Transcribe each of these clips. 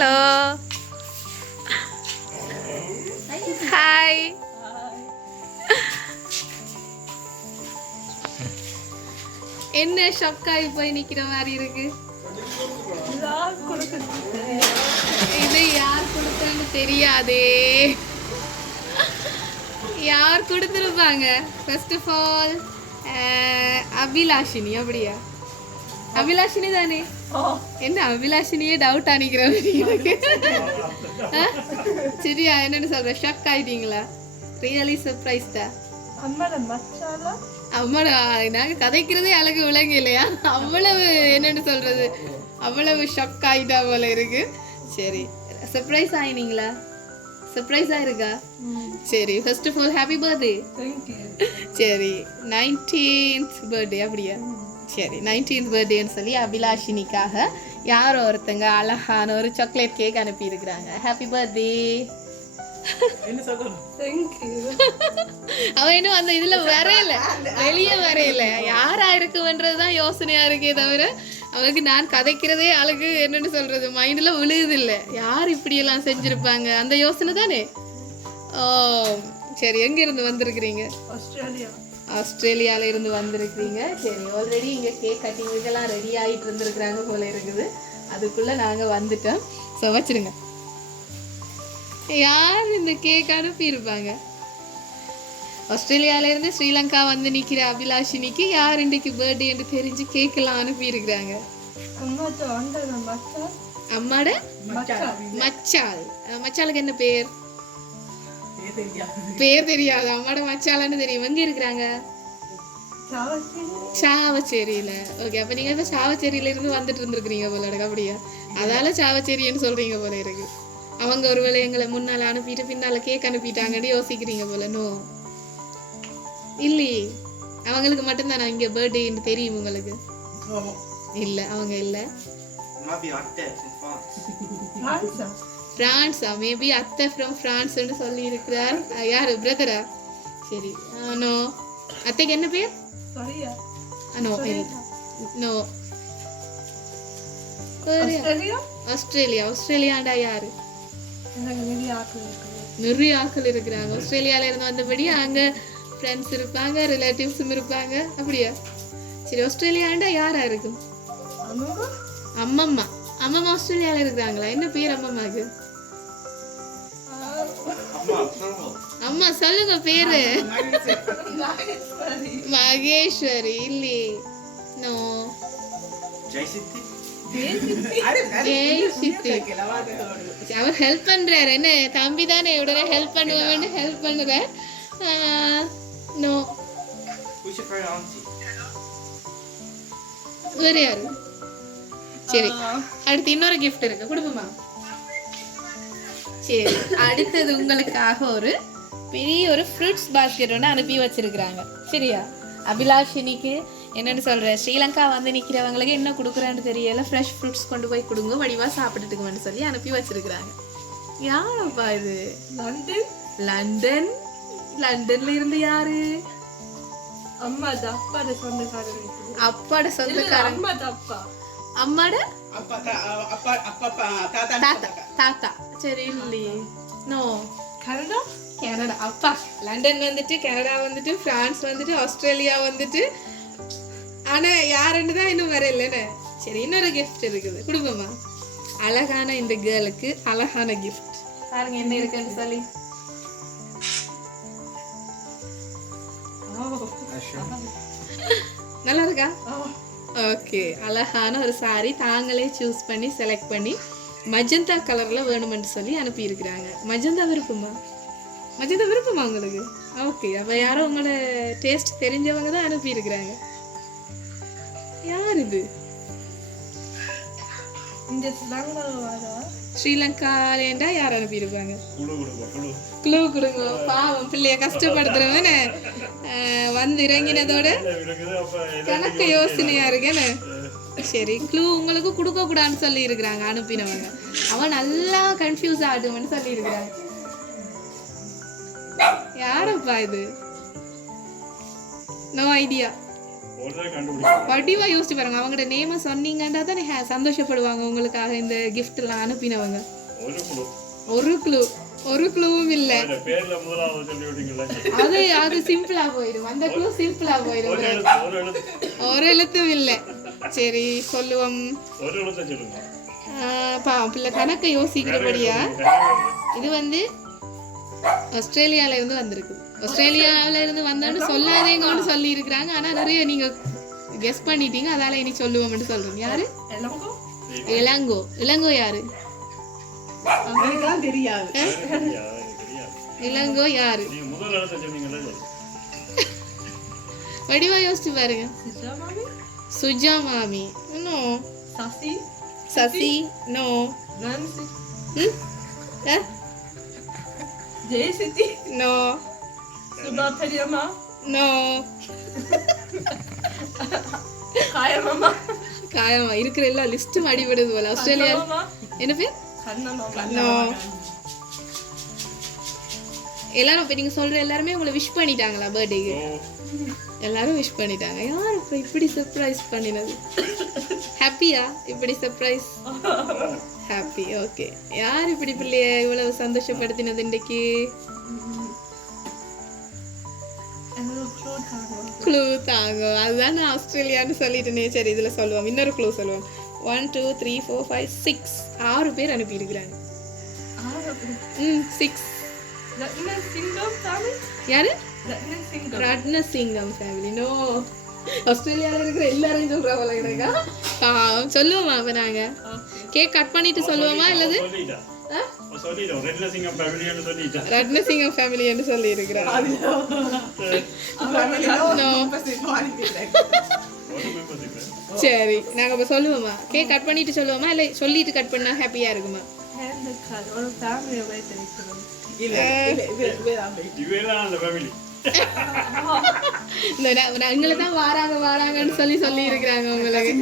Hello hi. என்ன ஷாக்காகி போய் நிக்கிற மாதிரி இருக்கு? இது யார் கொடுத்தன்னு தெரியாதே. யார் கொடுத்துருப்பாங்க? First of all Abhilashini. அப்படியா? அபிலாஷினி தானே? என்ன அபிலாஷினியே டவுட் ஆனிக்கிற மாதிரி சரியா? என்னன்னு சொல்ற? ஷாக் ஆயிட்டீங்களா? ரியலி சர்ப்ரைஸ்டா? அம்மாடா, நாங்க கதைக்கிறதே அழகு விளங்கு இல்லையா? அவ்வளவு என்னன்னு சொல்றது, அவ்வளவு ஷாக் ஆயிட்டா போல இருக்கு. சரி, சர்ப்ரைஸ் ஆயினீங்களா? சர்ப்ரைஸ் ஆயிருக்கா? சரி, first of all happy birthday. சரி, 19th பர்த்டே. அப்படியா? சரி, 19th பர்த்டேன்னு சொல்லி அபிலாஷினிக்காக யாரோ ஒருத்தங்க அழகான ஒரு சாக்லேட் கேக் அனுப்பி இருக்கிறாங்க. Happy birthday. அவ இன்னும் அந்த இதுல வரையல, வெளியே வரையல. யாரா இருக்குன்றதுதான் யோசனையா இருக்கே தவிர அவருக்கு நான் கதைக்கிறதே அழகு என்னன்னு சொல்றது மைண்ட்ல விழுகுது இல்ல. யார் இப்படி எல்லாம் செஞ்சிருப்பாங்க அந்த யோசனை தானே. ஓ சரி, எங்க இருந்து வந்திருக்கிறீங்க? ஆஸ்திரேலியால இருந்து வந்திருக்கிறீங்க. சரி, ஆல்ரெடி இங்க கேக் கட்டிங் இதெல்லாம் ரெடி ஆகிட்டு இருந்திருக்கிறாங்க போல இருக்குது. அதுக்குள்ள நாங்க வந்துட்டோம். ஸோ வச்சிருங்க. யார் இந்த கேக் அனுப்பியிருப்பாங்க? ஆஸ்திரேலியால இருந்து ஸ்ரீலங்கா வந்து நிக்கிற அபிலாஷினிக்கு யார் இன்றைக்கு பர்த்டே என்று தெரிஞ்சு கேக் எல்லாம் அனுப்பி இருக்கிறாங்க. அம்மாட மச்சால். மச்சாலுக்கு என்ன பேர்? பேர் தெரியாது. அம்மாட மச்சாலன்னு தெரியும். எங்க இருக்கிறாங்க? சாவச்சேரியில. ஓகே, அப்ப நீங்க இப்ப சாவச்சேரியில இருந்து வந்துட்டு இருந்திருக்கிறீங்க போல இருக்கு. அப்படியா? அதால சாவச்சேரின்னு சொல்றீங்க போல இருக்கு. அவங்க ஒருவேளை எங்களை முன்னால அனுப்பிட்டு பின்னால கேக் அனுப்பிட்டாங்கன்னு யோசிக்கிறீங்க போல. நோ இல்லையே, அவங்களுக்கு மட்டும்தான் நான் இங்க பர்த்டேன்னு தெரியும். உங்களுக்கு இல்ல, அவங்க இல்ல. பிரான்ஸா? மேபி அத்தை ஃப்ரம் பிரான்ஸ்னு சொல்லி இருக்கிறார். யாரு? பிரதரா? சரி, நோ. அத்தைக்கு என்ன பேர்? No no. ஆஸ்திரேலியா. ஆஸ்திரேலியாண்டா யாரு? நிறைய ஆட்கள் இருக்கிறாங்க. ஆஸ்திரேலியால இருந்து வந்தபடி அங்க ஃப்ரெண்ட்ஸ் இருப்பாங்க, ரிலேட்டிவ்ஸும் இருப்பாங்க. அப்படியா? சரி, ஆஸ்திரேலியாண்டா யாரா இருக்கும்? அம்மம்மா. அம்மம்மா ஆஸ்திரேலியால இருக்கிறாங்களா? என்ன பேர் அம்மம்மாக்கு? அம்மா சொல்லுங்க பேரு. மகேஸ்வரி. இல்லையே. நோ. அவர் ஹெல்ப் பண்றாரு. என்ன தம்பி தானே, உடனே ஹெல்ப் பண்ணுவேன்னு ஹெல்ப் பண்ணுற. நோ. வேற யாரு? சரி, அடுத்து இன்னொரு கிஃப்ட் இருக்கு, கொடுப்போமா? சரி, அடுத்தது உங்களுக்காக ஒரு பெரிய ஒரு ஃப்ரூட்ஸ் பாஸ்கெட் ஒன்று அனுப்பி வச்சிருக்கிறாங்க. சரியா? அபிலாஷினிக்கு என்னன்னு சொல்ற, ஸ்ரீலங்கா வந்து நிக்கிறவங்களுக்கு என்ன கொடுக்குறான்னு தெரியல, ஃப்ரெஷ் ஃப்ரூட்ஸ் கொண்டு போய் கொடுங்க, வடிவா சாப்பிட்டுட்டுக்குன்னு சொல்லி அனுப்பி வச்சிருக்கிறாங்க. யாரப்பா இது? லண்டன். லண்டன். லண்டன்ல இருந்து யாரு? அப்பாட சொந்தக்காரங்க. அப்பாட சொந்தக்காரங்க. அம்மாட தாத்தா. சரி, இல்லையே. நோ. கனடா. கனடா. அப்பா லண்டன் வந்துட்டு, கனடா வந்துட்டு, பிரான்ஸ் வந்துட்டு, ஆஸ்திரேலியா வந்துட்டு, ஆனா யாருன்னு தான் இன்னும் வர இல்லைன்னு. சரி, இன்னொரு கிஃப்ட் இருக்குது, கொடுப்போமா? அழகான இந்த கேர்ளுக்கு அழகான கிஃப்ட். பாருங்க என்ன இருக்குன்னு சொல்லி. நல்லா இருக்கா? ஓகே, அழகான ஒரு சாரி தாங்களே சூஸ் பண்ணி செலக்ட் பண்ணி மஜந்தா கலர்ல வேணும்னு சொல்லி அனுப்பி இருக்கிறாங்க. மஜந்தா விருப்பமா? மஜந்தா விருப்பமா உங்களுக்கு? ஓகே, அப்ப யாரோ உங்களோட டேஸ்ட் தெரிஞ்சவங்க தான் அனுப்பி இருக்கிறாங்க. யார் இது? ஸ்ரீலங்காலேண்டா யார் அனுப்பியிருப்பாங்க? க்ளூ கொடுங்க. பாவம் பிள்ளைய கஷ்டப்படுத்துறவன்னு வந்து இறங்கினதோட கணக்கு யோசனையா இருக்கேன்னு. சரி, க்ளூ உங்களுக்கு கொடுக்க கூடாதுன்னு சொல்லி இருக்கிறாங்க அனுப்பினவங்க. அவன் நல்லா கன்ஃபியூஸ் ஆகுதுன்னு சொல்லி இருக்கிறாங்க. யாரப்பா இது? No idea. வடிவா யோசிச்சு பாருங்க. அவங்களோட நேம சொன்னீங்கன்னா தானே சந்தோஷப்படுவாங்க உங்களுக்காக இந்த கிஃப்ட் எல்லாம் அனுப்பினவங்க. ஒரு க்ளூவும் இல்ல. அது சிம்பிளா போயிடும். அந்த க்ளூ சிம்பிளா போயிடும். ஒரு எழுத்தும் இல்ல. சரி சொல்லுவோம். பிள்ளை கணக்க யோசிக்கிறபடியா இது வந்து ஆஸ்திரேலியால இருந்து வந்திருக்கு. ஆஸ்திரேலியாவில இருந்து வந்தான்னு சொல்லாதேங்கன்னு சொல்லி இருக்கிறாங்க. ஆனா நிறைய நீங்க கெஸ் பண்ணிட்டீங்க. அதால இனி சொல்லுவோம்னு சொல்றீங்க. யாரு? இளங்கோ யாரு? இளங்கோ யாரு? வடிவா யோசிச்சு பாருங்க. சுஜா மாமி. No. Sasi. No. Jayachitti. No. Subha பெரியம்மா. நோ. காயமா இருக்கிற எல்லா லிஸ்டும் அடிபடுது போல. ஆஸ்திரேலியா என்ன பேர்? நோ. எல்லாரும் இப்ப நீங்க சொல்ற எல்லாருமே உங்களை விஷ் பண்ணிட்டாங்களா பர்த்டேக்கு? எல்லாரும் விஷ் பண்ணிட்டாங்க. யார் இப்ப இப்படி சர்ப்ரைஸ் பண்ணினது? ஹாப்பியா இப்படி சர்ப்ரைஸ்? ஹாப்பி. ஓகே. யார் இப்படி பிள்ளைய இவ்வளவு சந்தோஷப்படுத்தினது இன்னைக்கு? க்ளூ தாங்க. அதுதான் நான் ஆஸ்திரேலியான்னு சொல்லிட்டேனே. சரி இதுல சொல்லுவோம். இன்னொரு க்ளூ சொல்லுவோம். 1 2 3 4 5 6 6 பேர் அனுப்பி இருக்கிறாங்க. 6. யாரு? ரத்னசிங்கம் ஃபேமிலி. நோ. ஆஸ்திரேலியால இருக்கிற எல்லாரும் சொல்றாங்க எனக்கா. சொல்லுவோமா அப்ப நாங்க கேக் கட் பண்ணிட்டு சொல்லுவோமா இல்லது ரத்னசிங்கம் ஃபேமிலி என்று சொல்லி இருக்கிறாங்க. சரி நாங்க இப்ப சொல்லுவோமா? கேக் கட் பண்ணிட்டு சொல்லுவோமா இல்ல சொல்லிட்டு கட் பண்ணா ஹாப்பியா இருக்குமா? எங்களைதான் வாராங்கன்னு சொல்லி இருக்கிறாங்க உங்களுக்கு.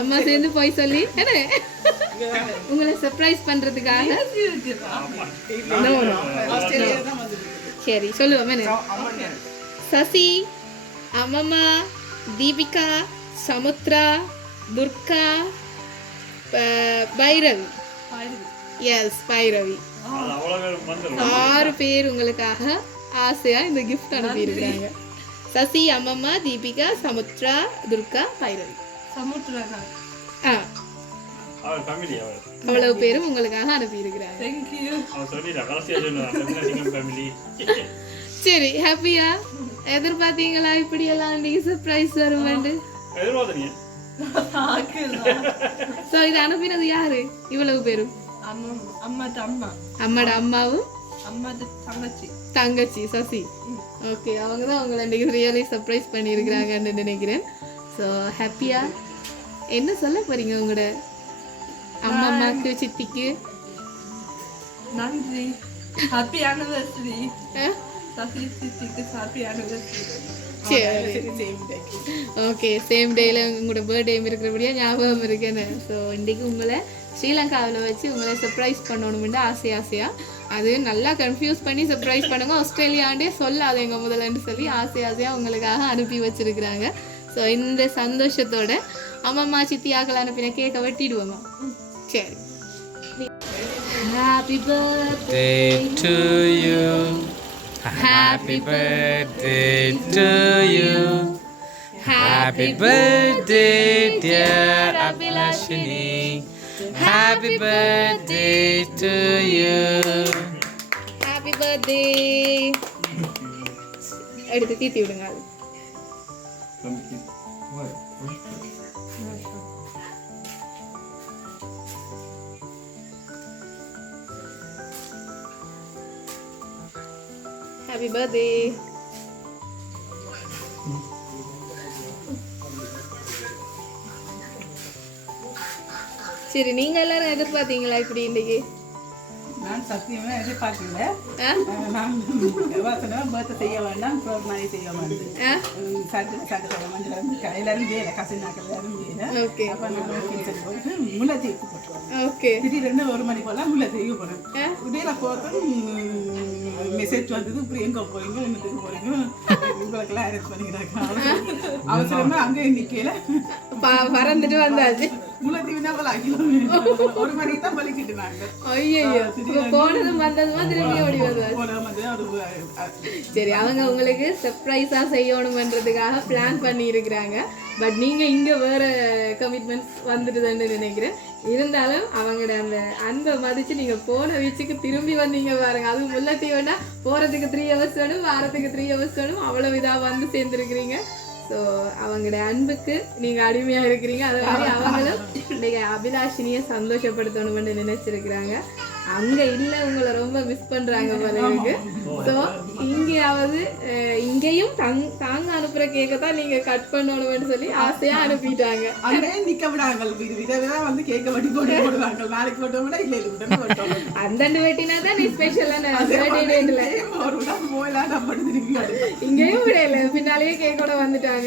அம்மா சேர்ந்து போய் சொல்லி உங்களை சர்ப்ரைஸ் பண்றதுக்காக. சரி சொல்லுவோம். சசி, அம்மம்மா, தீபிகா, சமுத்ரா, துர்கா, பைரவி. எஸ் பைரவி. 6 பேர் உங்களுக்காக ஆசையா இந்த கிஃப்ட் அனுப்பி இருக்கிறாங்க. சசி, அம்மம்மா, தீபிகா, சமுத்ரா, துர்கா, பைரவி. அவ்வளவு பேரும் உங்களுக்காக அனுப்பி இருக்கிறாங்க. சரி ஹாப்பியா? எதிர்பார்த்தீங்களா இப்படி எல்லாம் இன்னைக்கு சர்ப்ரைஸ் வருமாண்டு? சோ இது அனுப்பினது யாரு? இவ்வளவு பேரும் அம்மாட அம்மாவும் தங்கச்சி சசி. ஓகே அவங்க தான் உங்களை இன்னைக்கு ரியலி சர்ப்ரைஸ் பண்ணி இருக்கிறாங்கன்னு நினைக்கிறேன். ஸோ ஹாப்பியா? என்ன சொல்ல போறீங்க உங்களோட அம்மா அம்மாக்கு சித்திக்கு? நன்றி. Happy anniversary. சசி சித்திக்கு ஹாப்பி ஆனிவர்சரி. ஓகே சேம் டேல உங்களோட பர்த்டே இருக்கிறபடியா ஞாபகம் இருக்குன்னு. ஸோ இன்றைக்கு உங்களை ஸ்ரீலங்காவில் வச்சு உங்களை சர்ப்ரைஸ் பண்ணணும்னு ஆசையா அது நல்லா கன்ஃபியூஸ் பண்ணி சர்ப்ரைஸ் பண்ணுங்க. ஆஸ்திரேலியாண்டே சொல்லாதேங்க முதல்லன்னு சொல்லி ஆசையாக உங்களுக்காக அனுப்பி வச்சிருக்கிறாங்க. ஸோ இந்த சந்தோஷத்தோட அம்மம்மா சித்தியாக்கள் அனுப்பின கேக்க வெட்டிடுவோமா? சரி. Happy birthday to you. Happy birthday to you. Happy birthday dear Abhilashini. Happy birthday to you. Happy birthday. எடுத்து தீத்தி விடுங்க. Happy birthday. சரி நீங்க எல்லாரும் எதிர்பார்த்தீங்களா இப்படி இன்னைக்கு? நான் சத்தியமா எதிர்பார்க்கல. நான் பர்த்டே செய்ய வேண்டாம், மாதிரி செய்ய வேண்டாம். எல்லாரும் வேலை கசினாக்கள் எல்லாரும் வேலை. அப்போ நான் போயிட்டு முல்லைத்தீவுக்கு போட்டுருவோம். திடீர்னு 1 மணி போல முல்லைத்தீவுக்கு போனேன். இடையில போகிறோம் மெசேஜ் வந்தது பிரியங்கா போறீங்க ஒன்றுத்துக்கு போறீங்க உங்களுக்கெல்லாம் அரேஞ்ச் பண்ணிக்கிறாங்க அவசரமா அங்கே நிக்கல பறந்துட்டு வந்தாச்சு. முளைத்தீவினா போல ஒரு மணிக்கு தான் பலிக்கிட்டு நாங்க ஐயோ போனதும் வந்ததுமா திரும்பி ஓடி வருவாரு. சரி, அவங்க உங்களுக்கு சர்ப்ரைஸா செய்யணும்ன்றதுக்காக பிளான் பண்ணி இருக்கிறாங்க. பட் நீங்க இங்க வேற கமிட்மெண்ட்ஸ் வந்துடுதுன்னு நினைக்கிறேன். இருந்தாலும் அவங்களோட அந்த அன்பை மதிச்சு நீங்க போன வீச்சுக்கு திரும்பி வந்தீங்க பாருங்க. அதுவும் முல்லைத்தீவுனா போறதுக்கு 3 hours வேணும், வாரத்துக்கு 3 hours வேணும், அவ்வளவு இதா வந்து சேர்ந்துருக்கிறீங்க. ஸோ அவங்களோட அன்புக்கு நீங்க அடிமையா இருக்கிறீங்க. அதே மாதிரி அவங்களும் இன்னைக்கு அபிலாஷினியை சந்தோஷப்படுத்தணும்னு நினைச்சிருக்கிறாங்க. அங்க இல்ல உங்களை ரொம்ப மிஸ் பண்றாங்க போல இருக்கு. ஸோ இங்கேயாவது இங்கேயும் தாங்க அனுப்புற கேக்க தான் நீங்க கட் பண்ணணும்னு சொல்லி ஆசையா அனுப்பிட்டாங்க. அங்கே நிக்க விடாங்க விதவிதா வந்து கேட்க வட்டி போடுவாங்க. நாளைக்கு போட்டோம் விட இல்லை போட்டோம் அந்தண்டு வெட்டினா தான் நீ ஸ்பெஷலான ஒரு விடம் போயலாம் நம்ம திரும்பி இங்கேயும் விடையில பின்னாலேயே கேக்கோட வந்துட்டாங்க.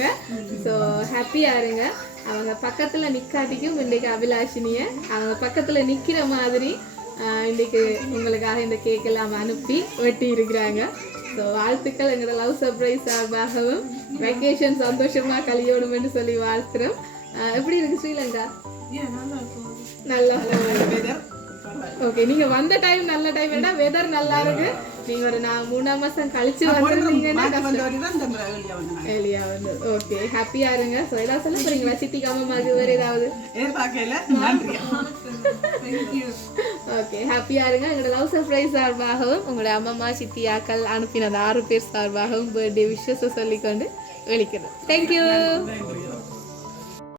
ஸோ ஹாப்பியா இருங்க. அவங்க பக்கத்துல நிக்காட்டிக்கும் இன்னைக்கு அபிலாஷினிய அவங்க பக்கத்துல நிக்கிற மாதிரி இன்னைக்கு உங்களுக்காக இந்த கேக் எல்லாம் அனுப்பி வெட்டி இருக்கிறாங்க. ஸோ வாழ்த்துக்கள். எங்களோட லவ் சர்ப்ரைஸ் சார்பாகவும் வெக்கேஷன் சந்தோஷமா கழியணும்னு சொல்லி வாழ்த்துறோம். எப்படி இருக்கு ஸ்ரீலங்கா? நல்லா ஓகே. நீங்க வந்த டைம் நல்ல டைம் இல்ல, வெதர் நல்லா இருக்கு. நீங்க ஒரு 3 மாசம் கழிச்சு வந்திருந்தீங்கன்னா வெளியா வந்து ஓகே ஹாப்பியா இருங்க. ஸோ ஏதாவது சொல்ல போறீங்களா சித்திக்கு அம்மாவுக்கு வேற ஏதாவது? ஓகே ஹாப்பியா இருங்க. எங்களோட லவ் சர்ப்ரைஸ் சார்பாகவும் உங்களோட அம்மா சித்தியாக்கள் அனுப்பின 6 பேர் சார்பாகவும் பர்த்டே விஷஸ் சொல்லிக்கொண்டு வெளிக்கிறது. தேங்க்யூ.